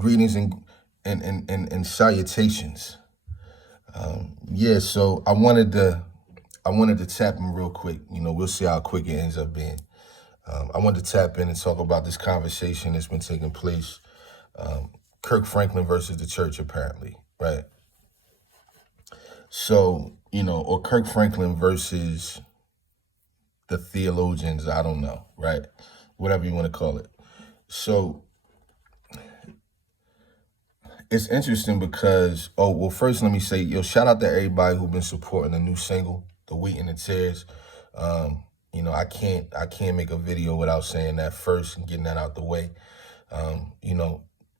Greetings and salutations. Yeah, so I wanted to tap in real quick. We'll see how quick it ends up being. I wanted to tap in and talk about this conversation that's been taking place. Kirk Franklin versus the church, apparently, right? So, or Kirk Franklin versus the theologians, I don't know, right? Whatever you want to call it. So it's interesting because, oh, well, first let me say, shout out to everybody who's been supporting the new single, The Wheat and the Tears. I can't make a video without saying that first and getting that out the way.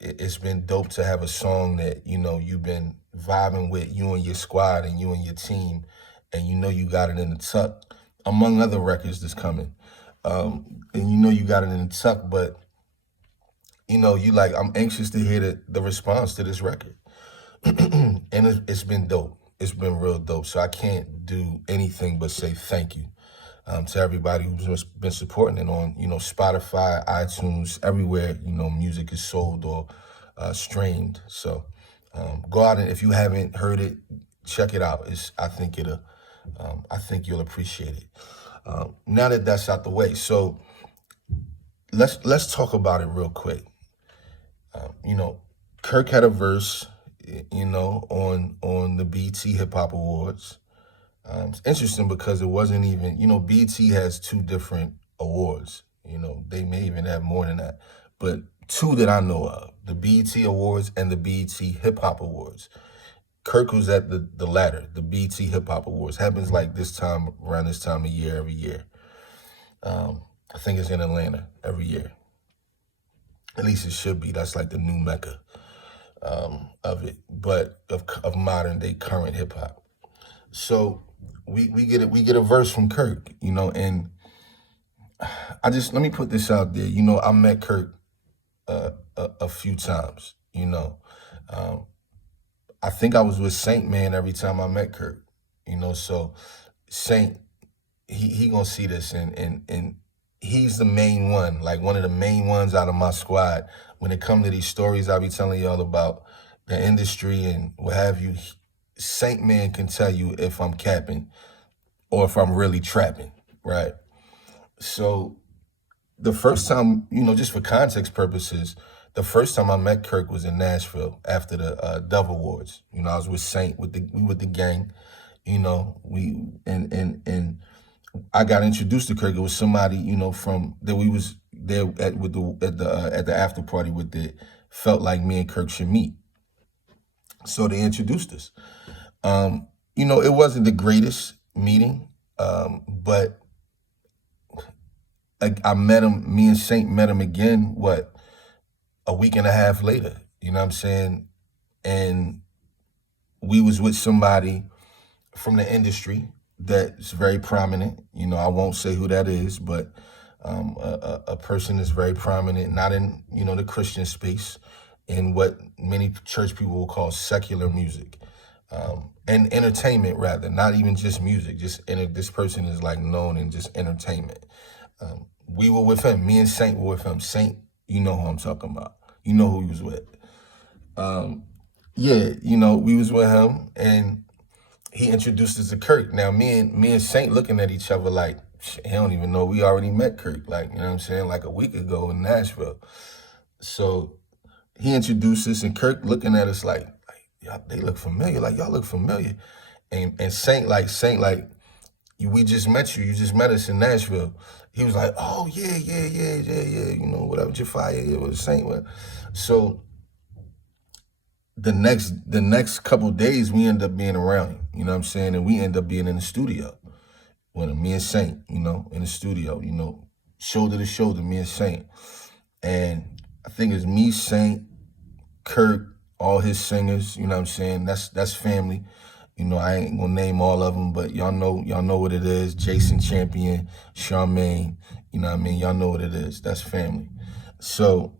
It's been dope to have a song that, you've been vibing with, you and your squad and you and your team, and you got it in the tuck, among other records that's coming. And you got it in the tuck, but I'm anxious to hear the response to this record. And it's been dope. It's been real dope. So I can't do anything but say thank you to everybody who's been supporting it on, Spotify, iTunes, everywhere, music is sold or streamed. So go out and if you haven't heard it, check it out. I think you'll appreciate it. Now that that's out the way, so let's talk about it real quick. Kirk had a verse, on the BT Hip Hop Awards. It's interesting because it wasn't even, BT has two different awards. They may even have more than that, but two that I know of: the BT Awards and the BT Hip Hop Awards. Kirk was at the latter, the BT Hip Hop Awards. Happens like around this time of year, every year. I think it's in Atlanta every year. At least it should be. That's like the new mecca of it, but of modern day current hip hop. So we get a verse from Kirk, and let me put this out there. I met Kirk a few times. I think I was with Saint Man every time I met Kirk. So Saint, he gonna see this, and he's the main one, like one of the main ones out of my squad. When it comes to these stories I be telling y'all about the industry and what have you, Saint Man can tell you if I'm capping or if I'm really trapping, right? So the first time, just for context purposes, the first time I met Kirk was in Nashville after the Dove Awards. I was with Saint with the gang. We and I got introduced to Kirk. It was somebody, from that we was there at the after party with it. Felt like me and Kirk should meet. So they introduced us. It wasn't the greatest meeting, but I met him, me and Saint met him again, a week and a half later, you know what I'm saying? And we was with somebody from the industry that's very prominent. I won't say who that is, but a person that's very prominent, not in, the Christian space, in what many church people will call secular music. And entertainment, rather, not even just music, this person is like known in just entertainment. We were with him, me and Saint were with him. Saint, you know who I'm talking about. You know who he was with. We was with him, and he introduced us to Kirk. Now, me and Saint looking at each other like, he don't even know we already met Kirk, like, you know what I'm saying, like a week ago in Nashville. So he introduced us, and Kirk looking at us like y'all, they look familiar, like y'all look familiar. And Saint, we just met you. You just met us in Nashville. He was like, oh, yeah. Whatever, Jafia, yeah, what Saint was. So the next couple of days, we end up being around him, you know what I'm saying? And we end up being in the studio with him, me and Saint, in the studio, shoulder to shoulder, me and Saint. And I think it's me, Saint, Kirk, all his singers, you know what I'm saying? That's family. I ain't gonna name all of them, but y'all know what it is. Jason Champion, Charmaine, you know what I mean? Y'all know what it is. That's family. So,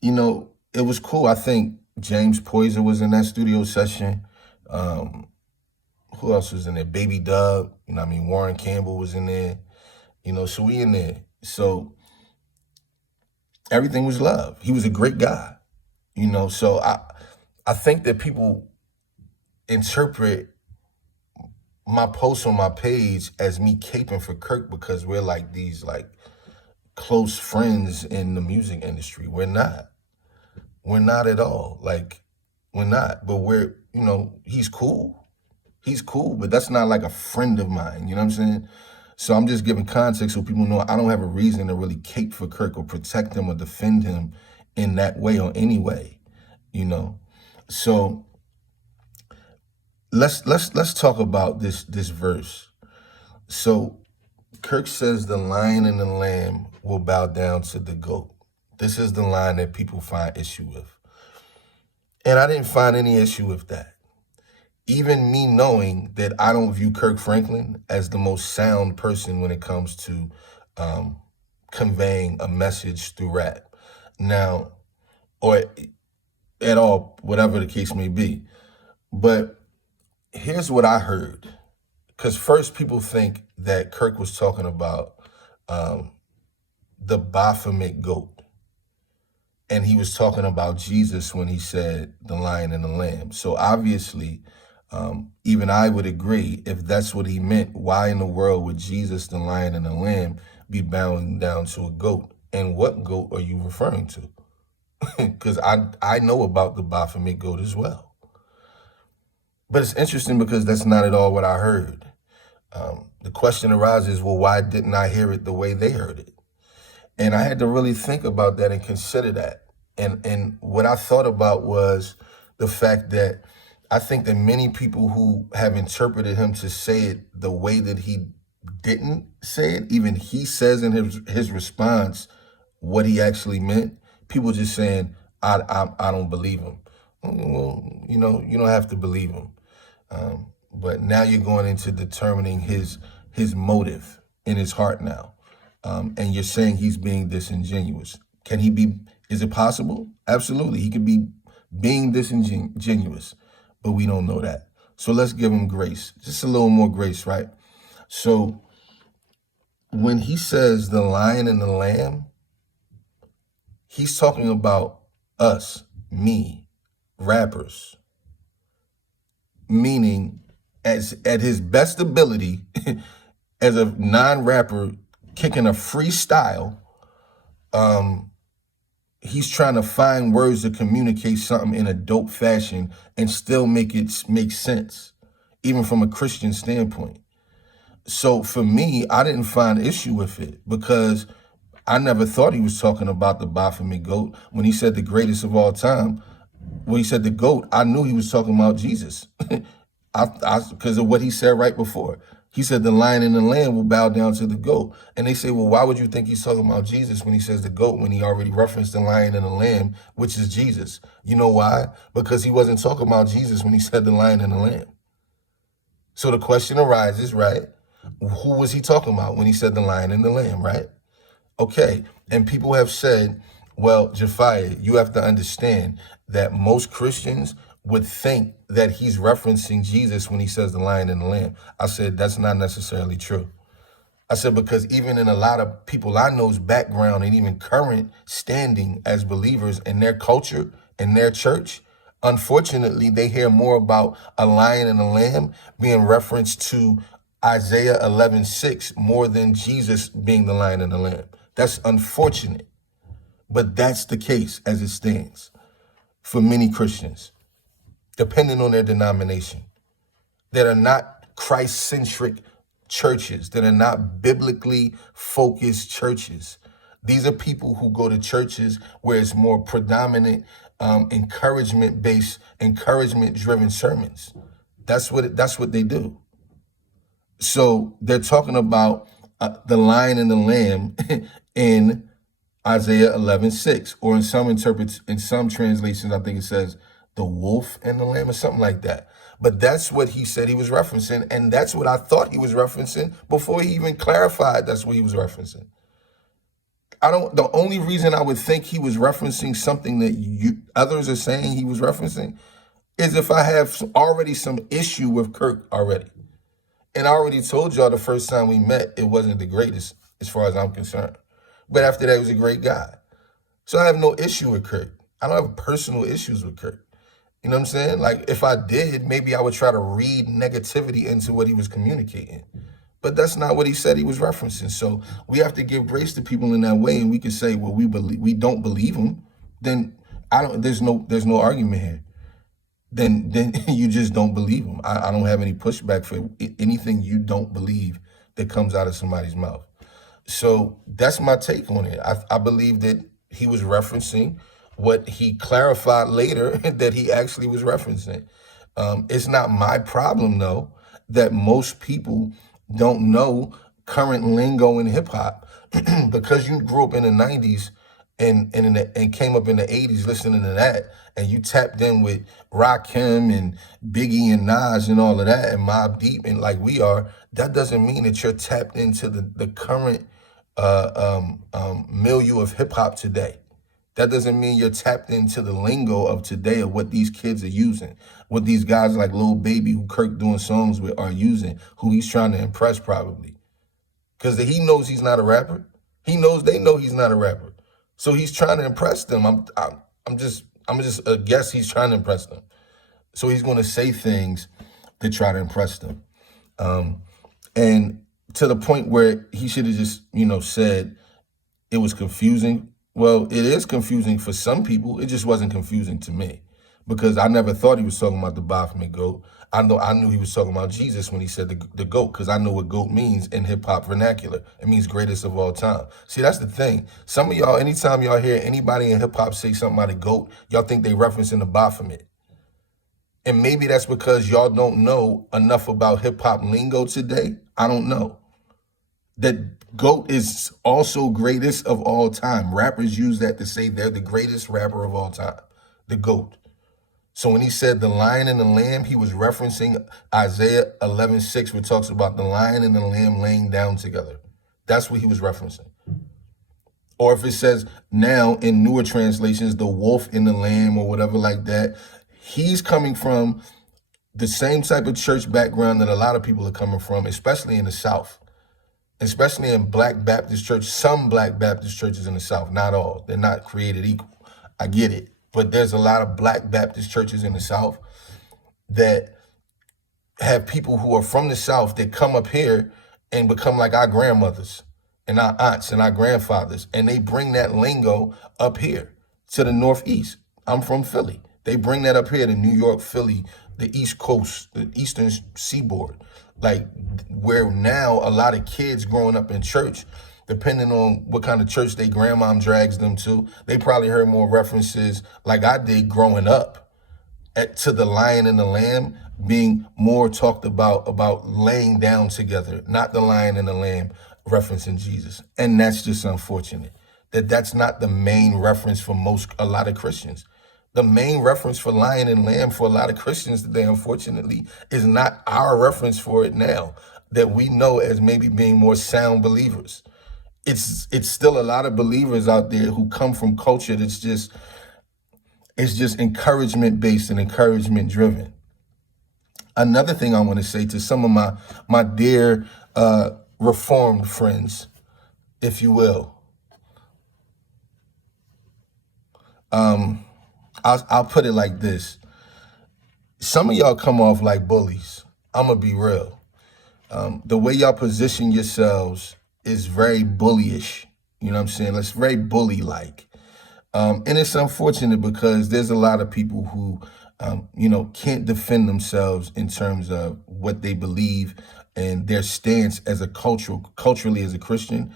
it was cool. I think James Poyser was in that studio session. Who else was in there? Baby Dub, Warren Campbell was in there. So we in there. So Everything was love. He was a great guy, you know. So I think that people interpret my posts on my page as me caping for Kirk because we're like these like close friends in the music industry. We're not. We're not at all. Like, we're not. But we're, you know, he's cool. He's cool, but that's not like a friend of mine. You know what I'm saying? So I'm just giving context so people know I don't have a reason to really cape for Kirk or protect him or defend him in that way or any way, you know. So let's talk about this verse. So Kirk says the lion and the lamb will bow down to the goat. This is the line that people find issue with. And I didn't find any issue with that. Even me knowing that I don't view Kirk Franklin as the most sound person when it comes to conveying a message through rap. Now, or at all, whatever the case may be. But here's what I heard. Because first people think that Kirk was talking about the Baphomet goat. And he was talking about Jesus when he said the lion and the lamb. So obviously, even I would agree, if that's what he meant, why in the world would Jesus, the lion and the lamb, be bowing down to a goat? And what goat are you referring to? Because I know about the Baphomet goat as well. But it's interesting because that's not at all what I heard. The question arises, well, why didn't I hear it the way they heard it? And I had to really think about that and consider that. And what I thought about was the fact that I think that many people who have interpreted him to say it the way that he didn't say it, even he says in his response what he actually meant, people just saying, I don't believe him. Well, you know, you don't have to believe him. But now you're going into determining his motive in his heart now. And you're saying he's being disingenuous. Can he be, is it possible? Absolutely. He could be being disingenuous, but we don't know that. So let's give him grace, just a little more grace, right? So when he says the lion and the lamb, he's talking about us, me, rappers, meaning at his best ability as a non-rapper kicking a freestyle, he's trying to find words to communicate something in a dope fashion and still make it make sense, even from a Christian standpoint. So for me, I didn't find issue with it because I never thought he was talking about the Baphomet goat. When he said the greatest of all time, when he said the goat, I knew he was talking about Jesus. Because of what he said right before. He said the lion and the lamb will bow down to the goat. And they say, well, why would you think he's talking about Jesus when he says the goat, when he already referenced the lion and the lamb, which is Jesus? You know why? Because he wasn't talking about Jesus when he said the lion and the lamb. So the question arises, right? Who was he talking about when he said the lion and the lamb, right? Okay. And people have said, well, Jafia, you have to understand that most Christians would think that he's referencing Jesus when he says the lion and the lamb. I said, that's not necessarily true. I said, because even in a lot of people I know's background and even current standing as believers in their culture, in their church, unfortunately, they hear more about a lion and a lamb being referenced to Isaiah 11:6 more than Jesus being the lion and the lamb. That's unfortunate, but that's the case as it stands for many Christians, depending on their denomination, that are not Christ-centric churches, that are not biblically focused churches. These are people who go to churches where it's more predominant, encouragement-based, encouragement-driven sermons. That's what they do. So they're talking about the lion and the lamb in Isaiah 11:6, or in some translations, I think it says the wolf and the lamb or something like that. But that's what he said he was referencing, and that's what I thought he was referencing before he even clarified that's what he was referencing. The only reason I would think he was referencing something that others are saying he was referencing is if I have already some issue with Kirk already. And I already told y'all the first time we met, it wasn't the greatest as far as I'm concerned. But after that, he was a great guy. So I have no issue with Kirk. I don't have personal issues with Kirk. You know what I'm saying? Like, if I did, maybe I would try to read negativity into what he was communicating. But that's not what he said he was referencing. So we have to give grace to people in that way, and we can say, well, we don't believe him. Then I don't. There's no argument here. Then you just don't believe him. I don't have any pushback for anything you don't believe that comes out of somebody's mouth. So that's my take on it. I believe that he was referencing what he clarified later that he actually was referencing. It's not my problem, though, that most people don't know current lingo in hip hop because you grew up in the 90s and came up in the 80s listening to that, and you tapped in with Rakim and Biggie and Nas and all of that and Mobb Deep and like we are. That doesn't mean that you're tapped into the current milieu of hip hop today. That doesn't mean you're tapped into the lingo of today of what these kids are using, what these guys like Lil Baby, who Kirk doing songs with, are using, who he's trying to impress probably. Because he knows he's not a rapper. He knows they know he's not a rapper. So he's trying to impress them. I'm just a guess he's trying to impress them. So he's going to say things to try to impress them. And to the point where he should have just, said it was confusing. Well, it is confusing for some people. It just wasn't confusing to me because I never thought he was talking about the Baphomet goat. I knew he was talking about Jesus when he said the goat, because I know what goat means in hip hop vernacular. It means greatest of all time. See, that's the thing. Some of y'all, anytime y'all hear anybody in hip hop say something about a goat, y'all think they referencing the Baphomet. And maybe that's because y'all don't know enough about hip hop lingo today. I don't know. That GOAT is also greatest of all time. Rappers use that to say they're the greatest rapper of all time, the GOAT. So when he said the lion and the lamb, he was referencing Isaiah 11:6, which talks about the lion and the lamb laying down together. That's what he was referencing. Or if it says now in newer translations, the wolf and the lamb or whatever like that, he's coming from the same type of church background that a lot of people are coming from, especially in the South. Especially in Black Baptist church, some Black Baptist churches in the South, not all. They're not created equal. I get it. But there's a lot of Black Baptist churches in the South that have people who are from the South that come up here and become like our grandmothers and our aunts and our grandfathers. And they bring that lingo up here to the Northeast. I'm from Philly. They bring that up here to New York, Philly, the East Coast, the Eastern Seaboard. Like, where now a lot of kids growing up in church, depending on what kind of church their grandmom drags them to, they probably heard more references like I did growing up to the lion and the lamb being more talked about laying down together, not the lion and the lamb referencing Jesus. And that's just unfortunate that that's not the main reference for a lot of Christians. The main reference for lion and lamb for a lot of Christians today, unfortunately, is not our reference for it now that we know as maybe being more sound believers. It's still a lot of believers out there who come from culture that's just encouragement based and encouragement driven. Another thing I want to say to some of my dear reformed friends, if you will, I'll put it like this. Some of y'all come off like bullies. I'm going to be real. The way y'all position yourselves is very bullyish. You know what I'm saying? It's very bully-like. And it's unfortunate because there's a lot of people who, can't defend themselves in terms of what they believe and their stance as culturally as a Christian,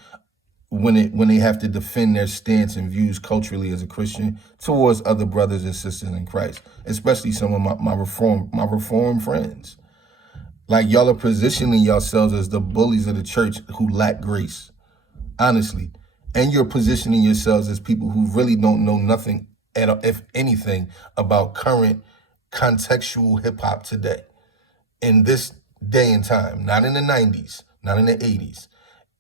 when they have to defend their stance and views culturally as a Christian towards other brothers and sisters in Christ, especially some of my reformed friends. Like, y'all are positioning yourselves as the bullies of the church who lack grace, honestly. And you're positioning yourselves as people who really don't know nothing, if anything, about current contextual hip hop today. In this day and time, not in the 90s, not in the 80s.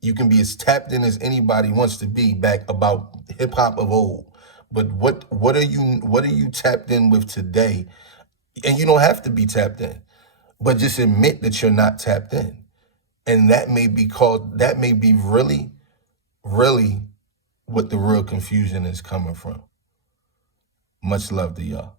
You can be as tapped in as anybody wants to be back about hip hop of old. But what are you tapped in with today? And you don't have to be tapped in, but just admit that you're not tapped in. And that may be really, really, what the real confusion is coming from. Much love to y'all.